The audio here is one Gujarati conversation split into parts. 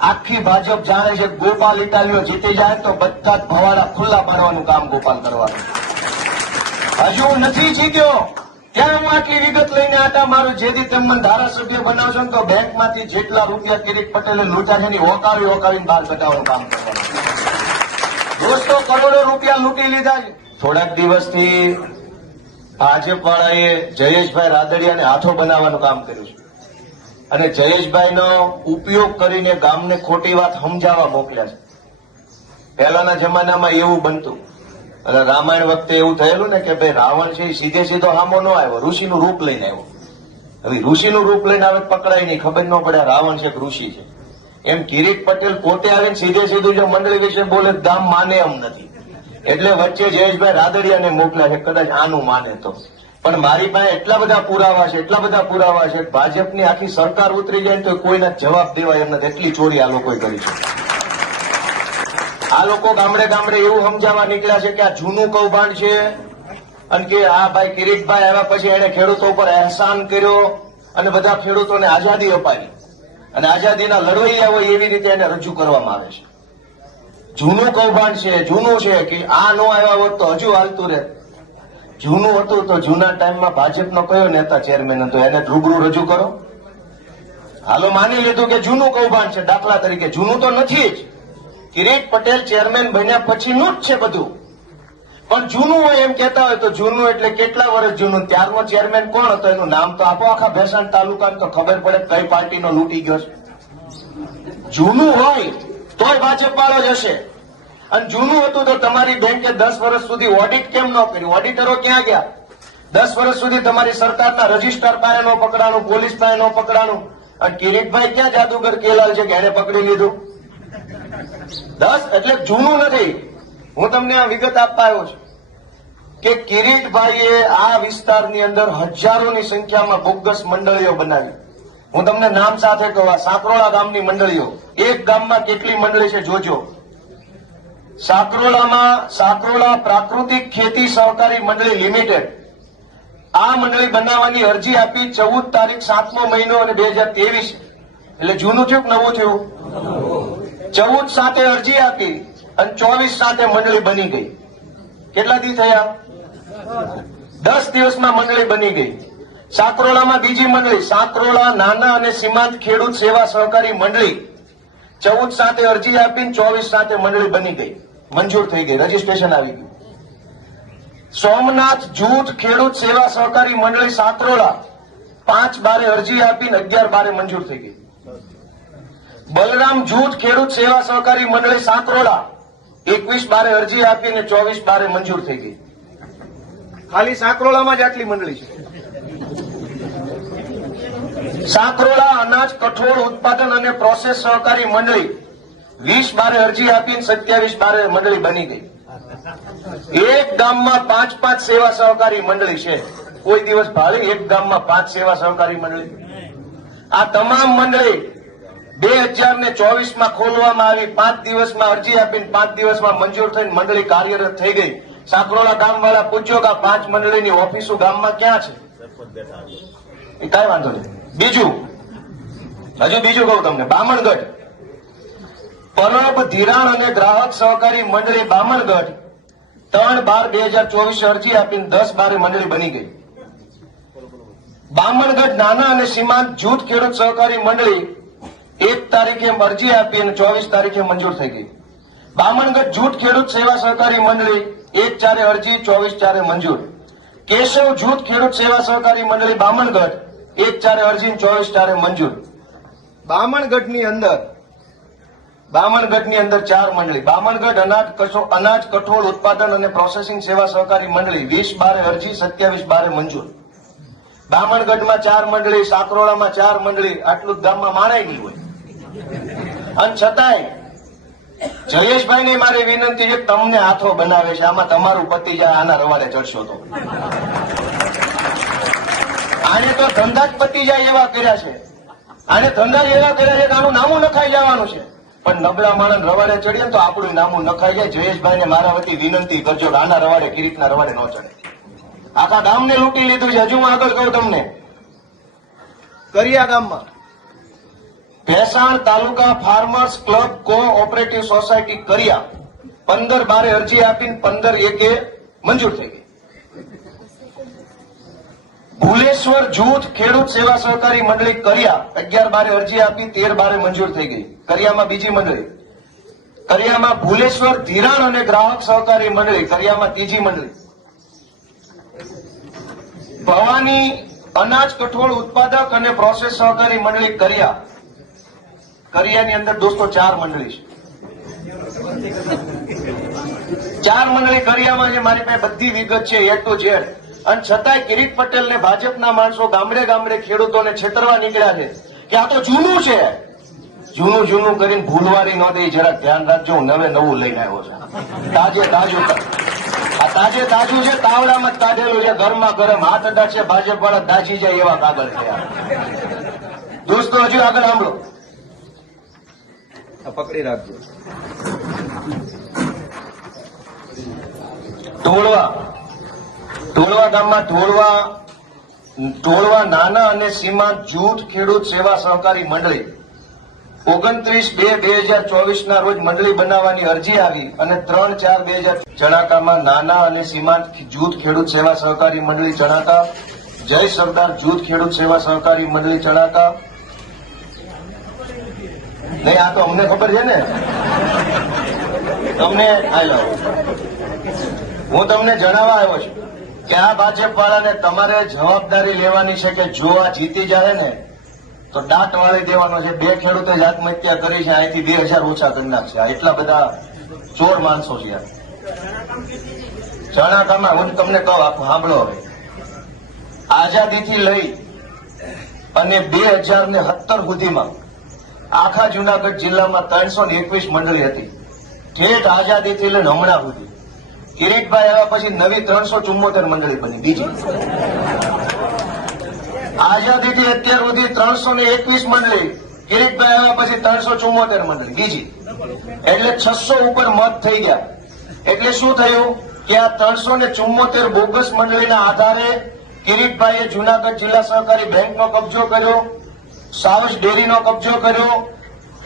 આખી ભાજપ જાણે છે ગોપાલ ઇટાલીઓ જીતી જાય તો બધા જ ભવાડા ખુલ્લા પાડવાનું કામ ગોપાલ કરવાનું હજુ નથી જીત્યો. ત્યાં હું આટલી વિગત લઈને આટા મારું જેથી તમે ધારાસભ્ય બનાવશો ને તો બેંકમાંથી જેટલા રૂપિયા કિરીટ પટેલે લૂંટ્યા છે એની ઓકાવી ઓકાવીને બહાર કઢાવવાનું કામ કરવાનું. દોસ્તો, કરોડો રૂપિયા લૂંટી લીધા થોડાક દિવસથી ભાજપ વાળાએ જયેશભાઈ રાદડિયાને હાથો બનાવવાનું કામ કર્યું છે. અને જયેશભાઈનો ઉપયોગ કરીને ગામને ખોટી વાત સમજાવવા મોકલ્યા છે. પહેલાના જમાનામાં એવું બનતું. અને રામાયણ વખતે એવું થયેલું ને કે ભાઈ રાવણ છે સીધે સીધો હામો ન આવ્યો, ઋષિનું રૂપ લઈને આવ્યો. હવે ઋષિનું રૂપ લઈને આવે પકડાય નહીં, ખબર ન પડે રાવણ છે ઋષિ છે. એમ કિરીટ પટેલ પોતે આવીને સીધે સીધું જો મંડળી વિશે બોલે ગામ માને એમ નથી. એટલે વચ્ચે જયેશભાઈ રાદડિયાને મોકલ્યા છે, કદાચ આનું માને તો. પણ મારી પાસે એટલા બધા પુરાવા છે, એટલા બધા પુરાવા છે, ભાજપની આખી સરકાર ઉતરી જાય તો કોઈને જવાબ દેવાય એમ નથી. એટલી ચોરી આ લોકોએ કરી છે. આ લોકો ગામડે ગામડે એવું સમજાવવા નીકળ્યા છે કે આ જૂનું કૌભાંડ છે અને કે આ ભાઈ કિરીટભાઈ આવ્યા પછી એને ખેડૂતો ઉપર અહેસાન કર્યો અને બધા ખેડૂતોને આઝાદી અપાવી. અને આઝાદીના લડવૈયા હોય એવી રીતે એને રજૂ કરવામાં આવે છે. જૂનું કૌભાંડ છે, જૂનું છે કે આ નો આવ્યા હોત તો હજુ હાલતું રહે જૂનું હતું તો જૂના ટાઈમમાં ભાજપનો કયો નેતા ચેરમેન હતો? એને રૂબરૂ રજૂ કરો. હાલો માની લીધું કે જૂનું કૌભાંડ છે, દાખલા તરીકે. જૂનું તો નથી જ. કિરીટ પટેલ ચેરમેન બન્યા પછીનું જ છે બધું. પણ જૂનું હોય એમ કહેતા હોય તો જૂનું એટલે કેટલા વર્ષ જૂનું? ત્યારનો ચેરમેન કોણ હતો? એનું નામ તો આપો આખા ભેસાણ તાલુકાને તો ખબર પડે કઈ પાર્ટીનો લૂંટી ગયો છે. જૂનું હોય તોય ભાજપ વાળો જ હશે. અને જૂનું હતું તો તમારી બેંકે દસ વર્ષ સુધી ઓડિટ કેમ ન કર્યું? ઓડિટરો ક્યાં ગયા? દસ વર્ષ સુધી તમારી સરકારના રજિસ્ટર પાસે નો પકડાનું પોલીસ પાસે નો પકડાનું અને કિરીટભાઈ ક્યાં જાદુગર કેલાલ છે કે એને પકડી લીધું? દસ? એટલે જૂનું નથી. હું તમને આ વિગત આપવા આવ્યો છું કે કિરીટભાઈએ આ વિસ્તારની અંદર હજારોની સંખ્યામાં બોગસ મંડળીઓ બનાવી. હું તમને નામ સાથે કહું, આ સાંકરોળા ગામની મંડળીઓ. એક ગામમાં કેટલી મંડળી છે, જોજો. સાકરોળામાં સાકરોલા પ્રાકૃતિક ખેતી સહકારી મંડળી લિમિટેડ. આ મંડળી બનાવવાની અરજી આપી ચૌદ તારીખ સાતમો મહિનો અને બે હજાર ત્રેવીસ. એટલે જૂનું થયું કે નવું થયું? ચૌદ સાથે અરજી આપી અને ચોવીસ સાથે મંડળી બની ગઈ. કેટલા દી થયા? દસ દિવસમાં મંડળી બની ગઈ. સાકરોલામાં બીજી મંડળી, સાકરોલા નાના અને સીમાંત ખેડૂત સેવા સહકારી મંડળી, ચૌદ સાથે અરજી આપીને ચોવીસ સાથે મંડળી બની ગઈ. મંજૂર થઈ ગઈ રજીસ્ટ્રેશન આવી ગયું. સોમનાથ જૂથ ખેડૂત સેવા સહકારી મંડળી સાકરોળા પાંચ બારે અરજી આપીને અગિયાર બારે મંજૂર થઈ ગઈ. બલરામ જૂથ ખેડૂત સેવા સહકારી મંડળી સાકરોળા એકવીસ બારે અરજી આપીને ચોવીસ બારે મંજૂર થઈ ગઈ. ખાલી સાકરોળામાં જ આટલી મંડળી છે. સાકરોળા અનાજ કઠોળ ઉત્પાદન અને પ્રોસેસ સહકારી મંડળી વીસ બારે અરજી આપીને સત્યાવીસ બારે મંડળી બની ગઈ. એક ગામમાં પાંચ પાંચ સેવા સહકારી મંડળી છે. કોઈ દિવસ ભાવે એક ગામમાં પાંચ સેવા સહકારી મંડળી. આ તમામ મંડળી બે હજાર ને ચોવીસમાં ખોલવામાં આવી. પાંચ દિવસમાં અરજી આપીને પાંચ દિવસમાં મંજૂર થઈને મંડળી કાર્યરત થઈ ગઈ. સાકરોલા ગામ વાળા પૂછ્યો કે આ પાંચ મંડળીની ઓફિસો ગામમાં ક્યાં છે? એ કાંઈ વાંધો નહીં. બીજું, હજુ બીજું કહું તમને. બામણગઢ. પરબ ધિરાણ અને ગ્રાહક સહકારી મંડળી બામણગઢ ત્રણ બાર બે હજાર ચોવીસ અરજી આપીને દસ બારે મંડળી બની ગઈ. બામણગઢ નાના અને સીમાંત જૂથ ખેડૂત સહકારી મંડળી એક તારીખે અરજી આપી અને ચોવીસ તારીખે મંજૂર થઈ ગઈ. બામણગઢ જૂથ ખેડૂત સેવા સહકારી મંડળી એક ચારે અરજી, ચોવીસ ચારે મંજૂર. કેશવ જૂથ ખેડૂત સેવા સહકારી મંડળી બામણગઢ એક ચારે અરજી, ચોવીસ ચારે મંજૂર. બામણગઢની અંદર બામણગઢની અંદર ચાર મંડળી. બામણગઢ અનાજ કઠો- અનાજ, કઠોળ ઉત્પાદન અને પ્રોસેસિંગ સેવા સહકારી મંડળી. વીસ બારે અરજી, સત્યાવીસ બારે મંજૂર. બામણગઢમાં ચાર મંડળી, સાકરોળામાં ચાર મંડળી. આટલું ગામમાં માણાય નહીં હોય. અને છતાંય જયેશભાઈ ની મારી વિનંતી છે તમને હાથો બનાવે છે. આમાં તમારું પતિ જાય, આના રવાડે ચડશો તો. આને તો ધંધા જ પતિ જાય એવા કર્યા છે. આને ધંધા એવા કર્યા છે આનું નામું નખાઈ જવાનું છે. પણ નબળા માણસ રવાડે ચડીએ ને તો આપણું નામું નખાઈ જાય. જયેશભાઈ ને મારા વતી વિનંતી કરજો આના રવાડે કિરીટના રવાડે ન ચડે. આખા ગામને લૂંટી લીધું છે. હજુ હું આગળ કહું તમને. કરિયા ગામમાં. Bhesan taluka farmers club cooperative society કર્યા. પંદર બારે અરજી આપીને પંદર એકે મંજૂર થઈ. ભુલેશ્વર જૂથ ખેડૂત સેવા સહકારી મંડળી કર્યા અગિયાર બારે અરજી આપી, તેર બારે મંજૂર થઈ ગઈ. કરિયામાં બીજી મંડળી. કરિયામાં ભુલેશ્વર ધિરાણ અને ગ્રાહક સહકારી મંડળી, કરિયામાં ત્રીજી મંડળી. ભવાની અનાજ કઠોળ ઉત્પાદક અને પ્રોસેસ સહકારી મંડળી કર્યા. કરિયાની અંદર દોસ્તો ચાર મંડળી છે. ચાર મંડળી કરિયામાં જે મારી પાસે બધી વિગત છે, એ ટુ ઝેડ. અને છતાંય કિરીટ પટેલ ને ભાજપના માણસો ગામડે ગામડે ખેડૂતોને છેતરવા નીકળ્યા છે કે આ તો જૂનું છે. જૂનું જૂનું કરીને ભૂલવારી ન દે જરા ધ્યાન રાખજો હું નવે નવું લઈને આવ્યો છે. તાજે તાજું આ તાજે તાજું છે તાવડામાં કાઢેલું છે ગરમા ગરમ હાથ અડાશે ભાજપ વાળા દાજી જાય એવા કાગળ છે. આ. દોસ્તો હજુ આગળ સાંભળો. પકડી રાખજો. ઢોળવા. ઢોળવા ગામમાં ઢોળવા ઢોળવા નાના અને સીમાંત જૂથ ખેડૂત સેવા સહકારી મંડળી ઓગણત્રીસ બે બે હજાર ચોવીસ ના રોજ મંડળી બનાવવાની અરજી આવી અને ત્રણ ચાર બે હજાર ચણાકામાં નાના અને સીમાંત જૂથ ખેડૂત સેવા સહકારી મંડળી ચણાકા જય સરદાર જૂથ ખેડૂત સેવા સહકારી મંડળી ચણાકા નહીં, આ તો અમને ખબર છે ને. તમને આ લાવો હું તમને જણાવવા આવ્યો છું. આ ભાજપ વાળાને તમારે જવાબદારી લેવાની છે કે જો આ જીતી જાય ને, તો દાંત વાળી દેવાનો છે બે ખેડૂતે જ આત્મહત્યા કરી છે અહીંથી બે હજાર ઓછા કરી નાખશે. એટલા બધા ચોર માણસો છે આ. તમે હું તમને કહું, આપ સાંભળો હવે. આઝાદીથી લઈ અને બે હજાર ને સત્તર સુધીમાં આખા જુનાગઢ જિલ્લામાં ત્રણસો ને એકવીસ મંડળી હતી. ઠેઠ આઝાદીથી લઈને હમણાં સુધી. કિરીટભાઈ આવ્યા પછી નવી ત્રણસો ચુમ્મોતેર મંડળી બની, બીજી. આઝાદીથી અત્યાર સુધી ત્રણસો ને એકવીસ મંડળી, કિરીટભાઈ આવ્યા પછી ત્રણસો ચુમ્મોતેર મંડળી, બીજી. એટલે છસો ઉપર મત થઈ ગયા. એટલે શું થયું કે આ ત્રણસો ને ચુમ્મોતેર બોગસ મંડળીના આધારે કિરીટભાઈએ જુનાગઢ જિલ્લા સહકારી બેંકનો કબજો કર્યો, સાવજ ડેરીનો કબજો કર્યો,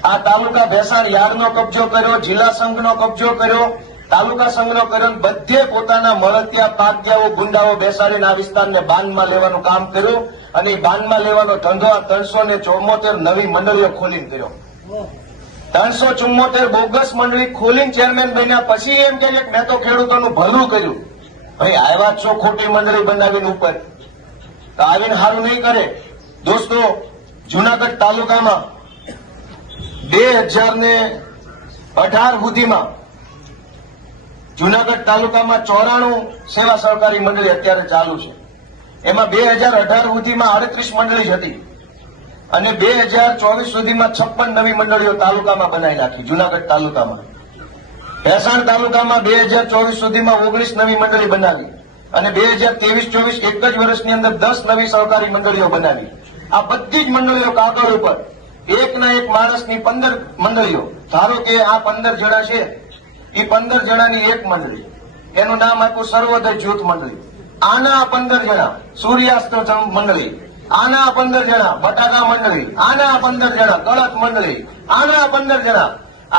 આ તાલુકા ભેસાણ યાર્ડનો કબજો કર્યો, જિલ્લા સંઘનો કબજો કર્યો તાલુકા સંગ્રહ કર્યો બધે પોતાના મળતિયા પાગ્યાઓ ગુંડાઓ બેસાડીને આ વિસ્તારને બાંધમાં લેવાનું કામ કર્યું અને એ બાંધમાં લેવાનો ધંધો આ ત્રણસો ને ચોમોતેર નવી મંડળીઓ ખોલીને કર્યો. ત્રણસો ચુમ્મોતેર બોગસ મંડળી ખોલીને ચેરમેન બન્યા પછી એમ કે મેં તો ખેડૂતોનું ભલું કર્યું. ભાઈ આવ્યા છો ખોટી મંડળી બનાવીને ઉપર? તો આવીને સારું નહીં કરે. દોસ્તો, જુનાગઢ તાલુકામાં બે હજાર ને અઢાર સુધીમાં જુનાગઢ તાલુકામાં ચોરાણું સેવા સહકારી મંડળી અત્યારે ચાલુ છે. એમાં બે હજાર અઢાર સુધીમાં આડત્રીસ મંડળી હતી. અને બે હજાર ચોવીસ સુધીમાં છપ્પન નવી મંડળીઓ તાલુકામાં બનાવી નાખી, જુનાગઢ તાલુકામાં. ભેસાણ તાલુકામાં બે હજાર ચોવીસ સુધીમાં ઓગણીસ નવી મંડળી બનાવી અને બે હજાર ત્રેવીસ ચોવીસ એક જ વર્ષની અંદર દસ નવી સહકારી મંડળીઓ બનાવી. આ બધી જ મંડળીઓ કાગળ ઉપર એક ના એક માણસની પંદર મંડળીઓ. ધારો કે આ પંદર જણા છે એ પંદર જણાની એક મંડળી. એનું નામ આપ્યું સર્વોદય જૂથ મંડળી. આના પંદર જણા સૂર્યાસ્ત મંડળી. આના પંદર જણા બટાકા મંડળી. આના પંદર જણા કળક મંડળી. આના પંદર જણા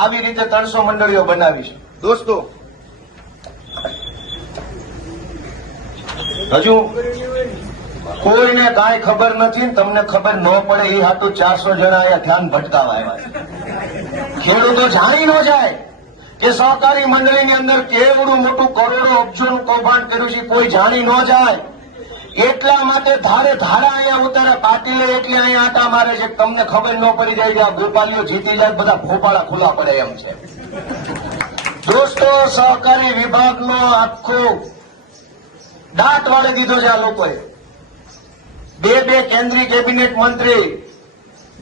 આવી રીતે ત્રણસો મંડળીઓ બનાવી છે. દોસ્તો, હજુ કોઈને કાંઈ ખબર નથી તમને ખબર ન પડે એ હાટું ચારસો જણા અહીંયા ધ્યાન ભટકાવા આવ્યા છે. ખેડૂતો જાણી ન જાય. કે સહકારી મંડળીની અંદર કેવડું મોટું કરોડો અબજોનું કૌભાંડ કર્યું છે, કોઈ જાણી ન જાય. એટલા માટે ધારે ધારા અહીંયા ઉતારે, પાટીલે એટલે અહીંયા આટા મારે છે, તમને ખબર ન પડી જાય કે આ ગોપાલીઓ જીતી જાય, બધા ભોપાળા ખુલ્લા પડે એમ છે. દોસ્તો, સહકારી વિભાગનો આખો દાંત વાળી દીધો છે આ લોકોએ. બે બે કેન્દ્રીય કેબિનેટ મંત્રી,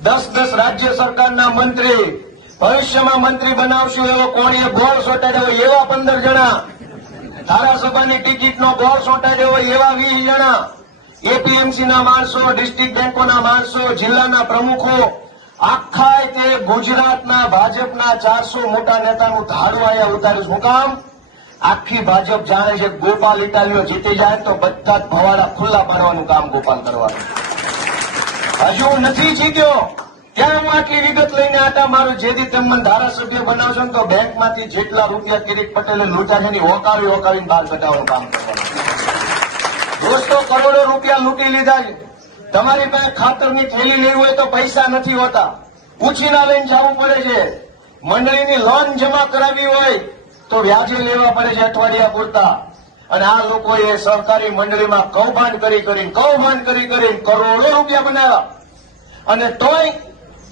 દસ દસ રાજ્ય સરકારના મંત્રી ભવિષ્યમાં મંત્રી બનાવશું એવો કોણીએ બોર સોટા દેવો એવા પંદર જણા. ધારાસભાની ટિકિટનો બોર સોટા દેવો એવા વીસ જણા. એપીએમસીના માણસો, ડિસ્ટ્રિક્ટ બેંકોના માણસો, જિલ્લાના પ્રમુખો. આખા તે ગુજરાતના ભાજપના ચારસો મોટા નેતાનું ધાડું અહીંયા ઉતાર્યું શું કામ? આખી ભાજપ જાણે છે ગોપાલ ઇટાલીઓ જીતી જાય તો બધા જ ભવાડા ખુલ્લા પાડવાનું કામ ગોપાલ કરવાનું. હજુ નથી જીત્યો. ત્યાં હું આટલી વિગત લઈને આટા મારું જેથી તમે ધારાસભ્ય બનાવશો ને તો બેંકમાંથી જેટલા રૂપિયા કિરીટ પટેલે લૂંટ્યા છે એની ઓકાવી ઓકાવીને બહાર કઢાવવાનું કામ દોસ્તો, કરોડો રૂપિયા લૂંટી લીધા છે. તમારી પાસે ખાતરની થેલી લેવી હોય તો પૈસા નથી હોતા. ઉછીના લઈને જવું પડે છે. મંડળીની લોન જમા કરાવી હોય તો વ્યાજે લેવા પડે છે અઠવાડિયા પૂરતા. અને આ લોકોએ સહકારી મંડળીમાં કૌભાંડ કરી કરીને, કૌભાંડ કરી કરીને કરોડો રૂપિયા બનાવ્યા. અને તોય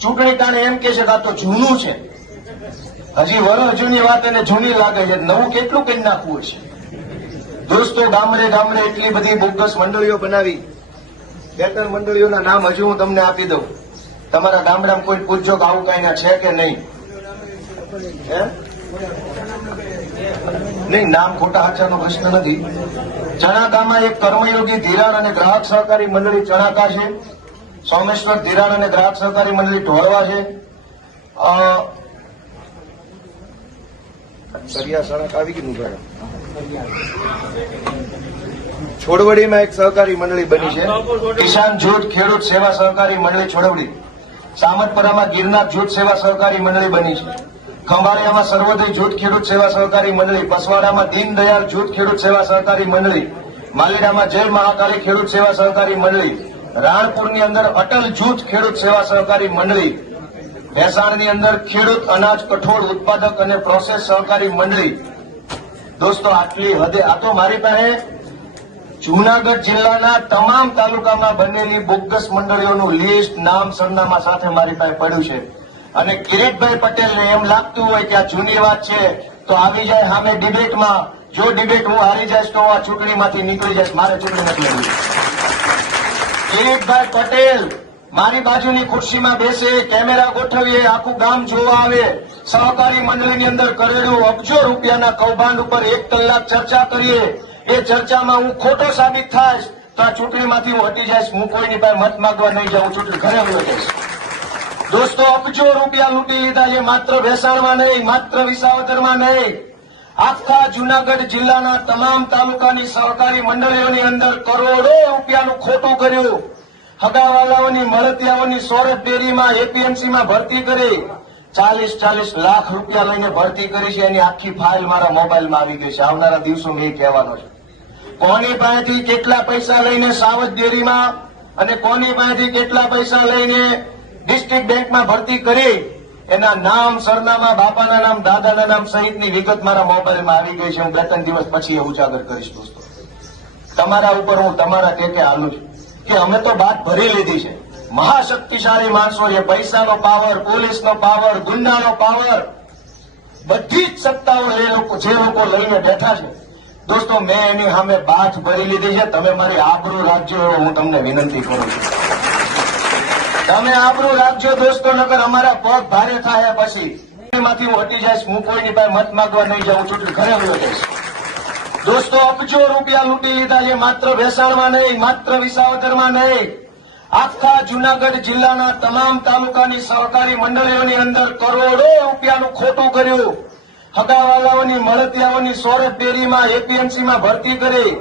ચૂંટણી તાણે એમ કે છે કે આ તો જૂનું છે. હજી વર્ષ જૂની વાત એને જૂની લાગે છે. નવું કેટલું કઈ નાખવું છે દોસ્તો, ગામડે ગામડે એટલી બધી બોગસ મંડળીઓ બનાવી. બે ત્રણ મંડળીઓના નામ હજુ હું તમને આપી દઉં. તમારા ગામડામાં કોઈ પૂછજો કે આવું કઈ છે કે નહીં? નહીં, નામ ખોટા હાચાનો પ્રશ્ન નથી. ચણાકામાં એક કર્મયોગી ધિરાણ અને ગ્રાહક સહકારી મંડળી ચણાકા છે. સોમેશ્વર ધિરાણ અને ગ્રાહક સહકારી મંડળી ઢોળવા છે. છોડવડીમાં એક સહકારી મંડળી બની છે. કિસાન જૂથ ખેડૂત સેવા સહકારી મંડળી છોડવડી. સામતપરામાં ગિરનાર જૂથ સેવા સહકારી મંડળી બની છે. ખંભાળિયામાં સર્વોદય જૂથ ખેડૂત સેવા સહકારી મંડળી. પસવાડામાં દીનદયાળ જૂથ ખેડૂત સેવા સહકારી મંડળી. માલીડામાં જય મહાકાળી ખેડૂત સેવા સહકારી મંડળી. રાણપુરની અંદર અટલ જૂથ ખેડૂત સેવા સહકારી મંડળી ભેસાણની અંદર ખેડૂત અનાજ કઠોળ ઉત્પાદક અને પ્રોસેસ સહકારી મંડળી. દોસ્તો, આટલી હદે આ તો મારી પાસે જૂનાગઢ જિલ્લાના તમામ તાલુકામાં બનેલી બોગસ મંડળીઓનું લિસ્ટ, નામ, સરનામા સાથે મારી પાસે પડ્યું છે. અને કિરીટભાઈ પટેલને એમ લાગતું હોય કે આ જૂની વાત છે, તો આવી જાય સામે ડિબેટમાં જો ડિબેટ હું હારી જઈશ તો આ ચૂંટણીમાંથી નીકળી જઈશ. મારે ચૂંટણી નથી લડવી. કિરીટભાઈ પટેલ મારી બાજુની ખુરશીમાં બેસે, કેમેરા ગોઠવીએ, આખું ગામ જોવા આવે. સહકારી મંડળીની અંદર કરેલું અબજો રૂપિયાના કૌભાંડ ઉપર એક કલાક ચર્ચા કરીએ. એ ચર્ચામાં હું ખોટો સાબિત થાય તો આ ચૂંટણીમાંથી હું હટી જઈશ. હું કોઈની પાસે મત માંગવા નહીં જાઉં, ચૂંટણી ઘરે હું જઈશ દોસ્તો, અબજો રૂપિયા લૂંટી લીધા, એ માત્ર ભેસાણમાં નહીં, માત્ર વિસાવદરમાં નહીં. આખા જુનાગઢ જિલ્લાના તમામ તાલુકાની સહકારી મંડળીઓની અંદર કરોડો રૂપિયાનું ખોટું કર્યું. હગાવાલાઓની, મળતિયાઓની સોરઠ ડેરીમાં, એપીએમસીમાં ભરતી કરી. ચાલીસ ચાલીસ લાખ રૂપિયા લઈને ભરતી કરી છે. એની આખી ફાઇલ મારા મોબાઈલમાં આવી ગઈ છે. આવનારા દિવસો મેં કહેવાનો છે. કોની પાસેથી કેટલા પૈસા લઈને સાવજ ડેરીમાં અને કોની પાસેથી કેટલા પૈસા લઈને ડિસ્ટ્રિક્ટ બેંકમાં ભરતી કરી? એના નામ સરનામા, બાપાના નામ, દાદાના નામ સહિતની વિગત મારા મોબાઈલમાં આવી ગઈ છે. હું બે ત્રણ દિવસ પછી એ ઉજાગર કરીશ દોસ્તો. તમારા ઉપર હું તમારા ટેકે હાલું છું. કે અમે તો વાત ભરી લીધી છે. મહાશક્તિશાળી માણસો એ પૈસાનો પાવર પોલીસનો પાવર ગુંડાનો પાવર બધી જ સત્તાઓ એ લોકો, જે લોકો લઈને બેઠા છે. દોસ્તો, મેં એની સામે બાથ ભરી લીધી છે. તમે મારી આબરૂ રાખજો એવો હું તમને વિનંતી કરું છું. તમે આપણું રાખજો દોસ્તો નગર અમારા પગ ભારે થાય પછી. એમાંથી હું હટી જઈશ હું કોઈની પાસે મત માંગવા નહીં જાઉં ચૂંટણી ઘરે જઈશ. દોસ્તો, અબજો રૂપિયા લૂંટી લીધા છે, માત્ર ભેસાણમાં નહીં, માત્ર વિસાવદરમાં નહીં. આખા જુનાગઢ જિલ્લાના તમામ તાલુકાની સહકારી મંડળીઓની અંદર કરોડો રૂપિયાનું ખોટું કર્યું. હગાવાલાઓની, મળતિયાઓની, સોરઠ ડેરીમાં એપીએમસીમાં ભરતી કરી.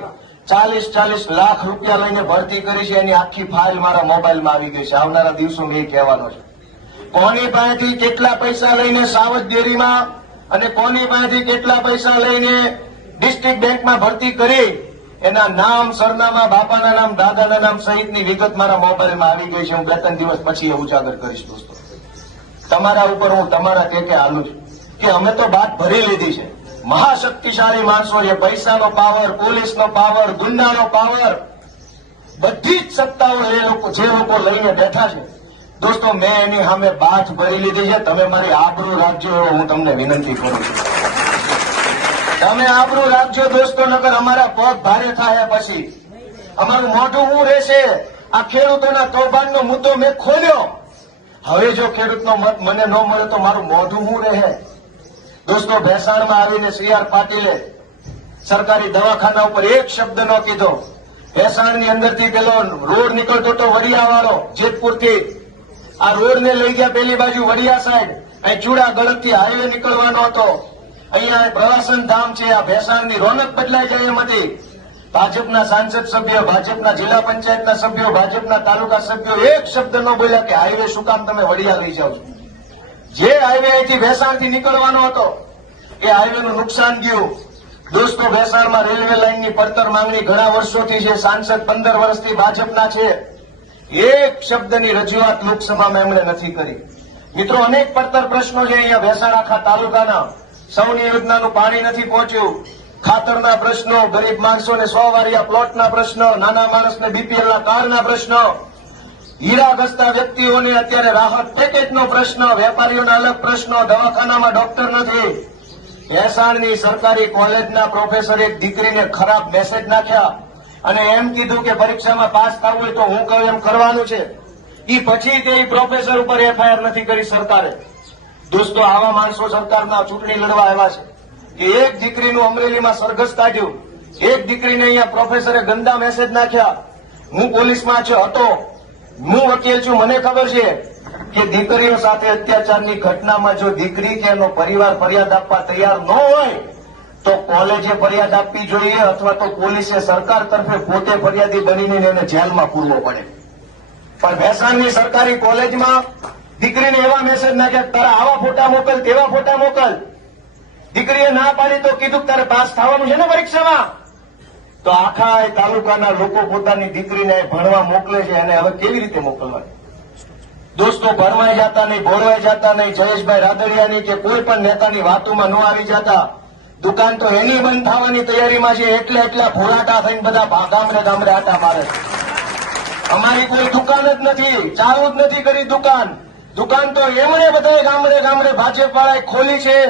ચાલીસ ચાલીસ લાખ રૂપિયા લઈને ભરતી કરી છે, એની આખી ફાઇલ મારા મોબાઈલમાં આવી ગઈ છે. આવનારા દિવસોમાં એ કહેવાનો છે. કોની પાસેથી કેટલા પૈસા લઈને સાવજ અને કોની પાસેથી કેટલા પૈસા લઈને ડિસ્ટ્રિક્ટ બેંકમાં ભરતી કરી, એના નામ, સરનામા, બાપાના નામ, દાદાના નામ સહિતની વિગત મારા મોબાઈલમાં આવી ગઈ છે. હું બે, ત્રણ દિવસ પછી એ ઉજાગર કરીશ દોસ્તો. તમારા ઉપર હું તમારા કે હાલું છું. કે અમે તો વાત ભરી લીધી છે. મહાશક્તિશાળી માણસો પૈસાનો પાવર પોલીસનો પાવર ગુંડાનો પાવર બધી જ સત્તાઓ એ લોકો જે લોકો લઈને બેઠા છે. દોસ્તો, મેં એની સામે બાથ ભરી લીધી છે. તમે મારી આબરૂ રાખજો હું તમને વિનંતી કરું છું. તમે આબરૂ રાખજો દોસ્તો નગર અમારા પગ ભારે થાય પછી. અમારું મોઢું શું રહેશે? આ ખેડૂતોના કૌભાંડનો મુદ્દો મેં ખોલ્યો. હવે જો ખેડૂતનો મત મને ન મળે તો મારું મોઢું શું રહે? દોસ્તો, ભેસાણમાં આવીને સી આર પાટીલે સરકારી દવાખાના ઉપર એક શબ્દ ન કીધો. ભેસાણની અંદરથી પેલો રોડ નીકળતો તો વડિયાવાળો, જેતપુરથી. આ રોડને લઈ ગયા પેલી બાજુ વડિયા સાઈડ અહીં ચૂડા ગળતથી હાઈવે નીકળવાનો હતો. અહીંયા પ્રવાસન ધામ છે, આ ભેસાણની રોનક બદલાઈ જાય એમ હતી. ભાજપના સાંસદ સભ્ય, ભાજપના જિલ્લા પંચાયતના સભ્યો, ભાજપના તાલુકા સભ્યો એક શબ્દ ન બોલ્યા કે હાઈવે શું કામ તમે વડિયા લઈ જાઓ છો? જે હાઈવે અહીંથી ભેસાણથી નીકળવાનો હતો, એ હાઈવેનું નુકસાન ગયું. દોસ્તો, ભેસાણમાં રેલવે લાઇનની પડતર માંગણી ઘણા વર્ષોથી છે, સાંસદ પંદર વર્ષથી ભાજપના છે. એક શબ્દની રજૂઆત લોકસભામાં એમણે નથી કરી. મિત્રો, અનેક પડતર પ્રશ્નો છે અહીંયા ભેસાણ આખા તાલુકાના. સૌની યોજનાનું પાણી નથી પહોંચ્યું. ખાતરના પ્રશ્નો, ગરીબ માણસોને સો વારિયા પ્લોટના પ્રશ્નો, નાના માણસને બીપીએલના કાર્ડના પ્રશ્ન. હીરાગ્રસ્તા વ્યક્તિઓને અત્યારે રાહત પેકેજનો પ્રશ્ન, વેપારીઓના અલગ પ્રશ્નો, દવાખાનામાં ડોક્ટર નથી. ભેસાણની સરકારી કોલેજના પ્રોફેસરે દીકરીને ખરાબ મેસેજ નાખ્યા અને એમ કીધું કે પરીક્ષામાં પાસ થવું હોય તો હું કહું એમ કરવાનું છે. એ પછી તે પ્રોફેસર ઉપર એફઆઈઆર નથી કરી સરકારે. દોસ્તો, આવા માણસો સરકારના ચૂંટણી લડવા આવ્યા છે કે એક દીકરીનું અમરેલીમાં સરઘસ કાઢ્યું. એક દીકરીને અહીંયા પ્રોફેસરે ગંદા મેસેજ નાખ્યા. હું પોલીસમાં છે હતો. હું વકીલ છું, મને ખબર છે કે દીકરીઓ સાથે અત્યાચારની ઘટનામાં જો દીકરી કે એનો પરિવાર ફરિયાદ આપવા તૈયાર ન હોય, તો કોલેજે ફરિયાદ આપવી જોઈએ અથવા તો પોલીસે સરકાર તરફે પોતે ફરિયાદી બનીને એને જેલમાં પૂરવો પડે. પણ ભેસાણની સરકારી કોલેજમાં દીકરીને એવા મેસેજ નાખ્યા તારા આવા ફોટા મોકલ, તેવા ફોટા મોકલ. દીકરીએ ના પાડી તો કીધું તારે પાસ થવાનું છે ને પરીક્ષામાં? તો આખા એ તાલુકાના લોકો પોતાની દીકરીને ભણવા મોકલે છે અને હવે કેવી રીતે મોકલવાની? દોસ્તો, ભરમાઈ જતા નહીં ભોળવાઈ જતા નહીં, જયેશભાઈ રાદડિયાની કે કોઈ પણ નેતાની વાતોમાં ન આવી જતા. દુકાન તો એની બંધ થવાની તૈયારીમાં છે, એટલે એટલા ભોળાટા થઈને બધા ગામડે ગામડે આટા મારે. અમારી કોઈ દુકાન જ નથી, ચાલુ જ નથી કરી દુકાન. દુકાન તો એમણે બધા ગામડે ગામડે ભાજપ વાળાએ ખોલી છે.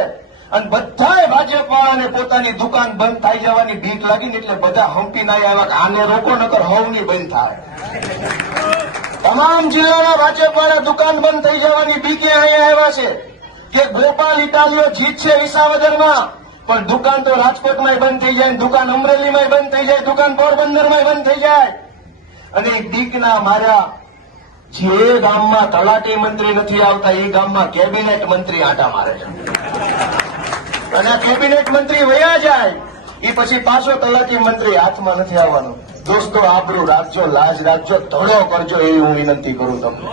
અને બધાએ ભાજપ વાળાને પોતાની દુકાન બંધ થઈ જવાની ભીખ લાગી ને એટલે બધા હંપી ના આવ્યા આને રોકો, નકર હવની બંધ થાય. તમામ જિલ્લાના ભાજપ વાળા દુકાન બંધ થઈ જવાની બીકે અહીંયા આવ્યા છે કે ગોપાલ ઇટાલીઓ જીતશે વિસાવદરમાં. પણ દુકાન તો રાજકોટમાં બંધ થઈ જાય દુકાન અમરેલીમાં બંધ થઈ જાય, દુકાન પોરબંદરમાં બંધ થઈ જાય. અને દીકના માર્યા જે ગામમાં તલાટી મંત્રી નથી આવતા, એ ગામમાં કેબિનેટ મંત્રી આટા મારે છે. અને કેબિનેટ મંત્રી વયા જાય એ પછી પાછો તલાટી મંત્રી હાથમાં નથી આવવાનો. દોસ્તો, આબરૂ રાખજો, લાજ રાખજો, ધડો કરજો એવી હું વિનંતી કરું તમને.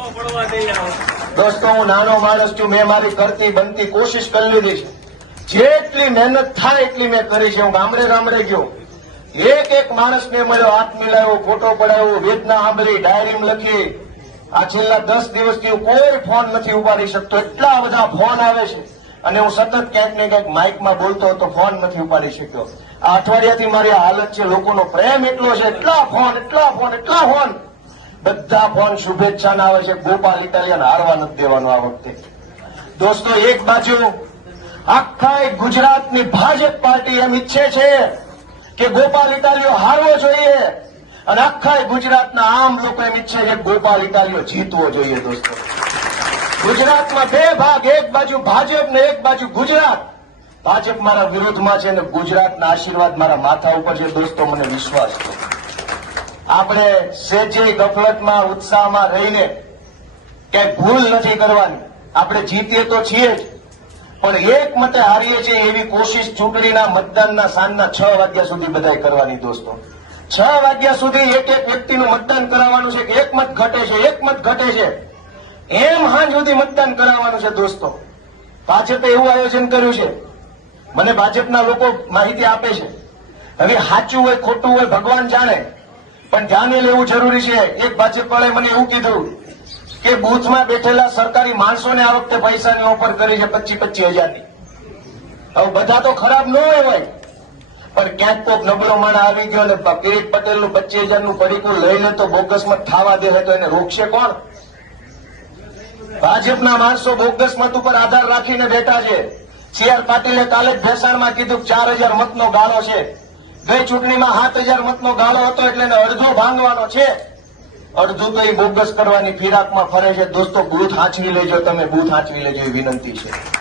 દોસ્તો, હું નાનો માણસ છું, મેં મારી કરતી બનતી કોશિશ કરી લીધી છે. જેટલી મહેનત થાય એટલી મેં કરી છે. હું ગામડે ગામડે ગયો. એક એક માણસને મળ્યો, હાથ મિલાવ્યો ફોટો પડાવ્યો વેદના આંબરી ડાયરી લખી. આ છેલ્લા દસ દિવસથી કોઈ ફોન નથી ઉપાડી શકતો. એટલા બધા ફોન આવે છે. અને હું સતત ક્યાંક ને ક્યાંક માઇકમાં બોલતો હતો, ફોન નથી ઉપાડી શક્યો. આ અઠવાડિયાથી મારી હાલત છે, લોકોનો પ્રેમ એટલો છે, એટલા ફોન એટલા ફોન એટલા ફોન. બધા ફોન શુભેચ્છાના આવે છે, ગોપાલ ઇટાલિયન હારવા નથી દેવાનો આ વખતે. દોસ્તો, એક બાજુ આખા ગુજરાતની ભાજપ પાર્ટી એમ ઈચ્છે છે કે ગોપાલ ઇટાલિયો હારવો જોઈએ. અને આખા ગુજરાતના આમ લોકો એમ ઈચ્છે છે ગોપાલ ઇટાલિયો જીતવો જોઈએ, દોસ્તો. ગુજરાતમાં બે ભાગ, એક બાજુ ભાજપ ને એક બાજુ ગુજરાત. ભાજપ મારા વિરોધમાં છે અને ગુજરાતના આશીર્વાદ મારા માથા ઉપર છે. દોસ્તો, મને વિશ્વાસ છે. આપણે સેજે ગફલતમાં, ઉત્સાહમાં રહીને ક્યાંય ભૂલ નથી કરવાની. આપણે જીતીએ તો છીએ જ. પણ એક મતે હારીએ છીએ એવી કોશિશ ચૂંટણીના મતદાનના સાંજના છ વાગ્યા સુધી બધાએ કરવાની, દોસ્તો. છ વાગ્યા સુધી એક એક વ્યક્તિનું મતદાન કરાવવાનું છે કે એક મત ઘટે છે, એક મત ઘટે છે. એમ હાંજ સુધી મતદાન કરાવવાનું છે દોસ્તો. ભાજપે એવું આયોજન કર્યું છે. મને ભાજપના લોકો માહિતી આપે છે. હવે સાચું હોય, ખોટું હોય, ભગવાન જાણે. પણ ધ્યાને લેવું જરૂરી છે. એક ભાજપ વાળાએ મને એવું કીધું કે બૂથમાં બેઠેલા સરકારી માણસોને આ વખતે પૈસાની ઓફર કરી છે પચીસ પચીસ હજારની. હવે બધા તો ખરાબ ન હોય હોય. પણ ક્યાંક તો નબળો માણા આવી ગયો અને કિરીટ પટેલનું પચીસ હજારનું પડીકું લઈ લે તો બોગસમાં થાવા દે તો એને રોકશે કોણ? ભાજપના માણસો બોગસ મત ઉપર આધાર રાખીને બેઠા છે. સી આર પાટીલે કાલે જ ભેસાણમાં કીધું ચાર હજાર મતનો ગાળો છે. ગઈ ચૂંટણીમાં સાત હજાર મતનો ગાળો હતો એટલે એને અડધો ભાંગવાનો છે. અડધું તો એ બોગસ કરવાની ફિરાકમાં ફરે છે. દોસ્તો, બૂથ હાંચવી લેજો, તમે બૂથ હાંચવી લેજો, એ વિનંતી છે.